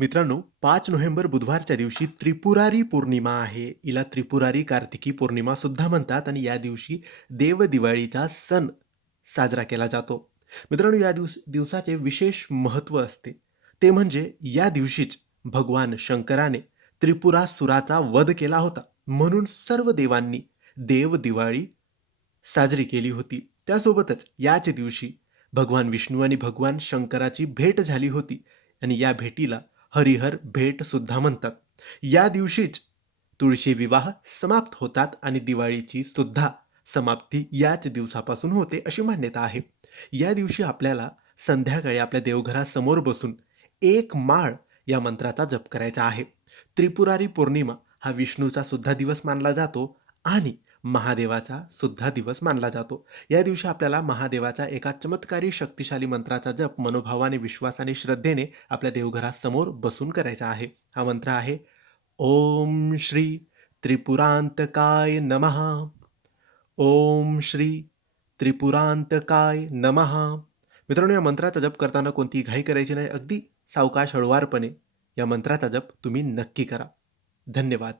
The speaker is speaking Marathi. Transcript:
मित्रांनो, 5 नोव्हेंबर बुधवारच्या दिवशी त्रिपुरारी पौर्णिमा आहे. हिला त्रिपुरारी कार्तिकी पौर्णिमा सुद्धा म्हणतात आणि या दिवशी देवदिवाळीचा सण साजरा केला जातो. मित्रांनो, या दिवसाचे विशेष महत्त्व असते. ते म्हणजे या दिवशीच भगवान शंकराने त्रिपुरासुराचा वध केला होता. म्हणून सर्व देवांनी देवदिवाळी साजरी केली होती. त्यासोबतच याच दिवशी भगवान विष्णू आणि भगवान शंकराची भेट झाली होती आणि या भेटीला हरिहर भेट सुद्धा म्हणतात. या दिवशीच तुळशी विवाह समाप्त होतात आणि दिवाळीची सुद्धा समाप्ती याच दिवसापासून होते अशी मान्यता आहे. या दिवशी आपल्याला संध्याकाळी आपल्या देवघरासमोर बसून एक माळ या मंत्राचा जप करायचा आहे. त्रिपुरारी पौर्णिमा हा विष्णूचा सुद्धा दिवस मानला जातो आणि महादेवाचा सुद्धा दिवस मानला जातो. या दिवशी आपल्याला महादेवाच्या एका चमत्कारी शक्तिशाली मंत्राचा जप मनोभावाने, विश्वासाने, श्रद्धेने आपल्या देवघरासमोर बसून करायचा आहे. हा मंत्र आहे ओम श्री त्रिपुरांतकाय नमः. ओम श्री त्रिपुरांतकाय नमः. मित्रांनो, या मंत्राचा जप करताना कोणतीही घाई करायची नाही. अगदी सावकाश हळुवारपणे या मंत्राचा जप तुम्ही नक्की करा. धन्यवाद.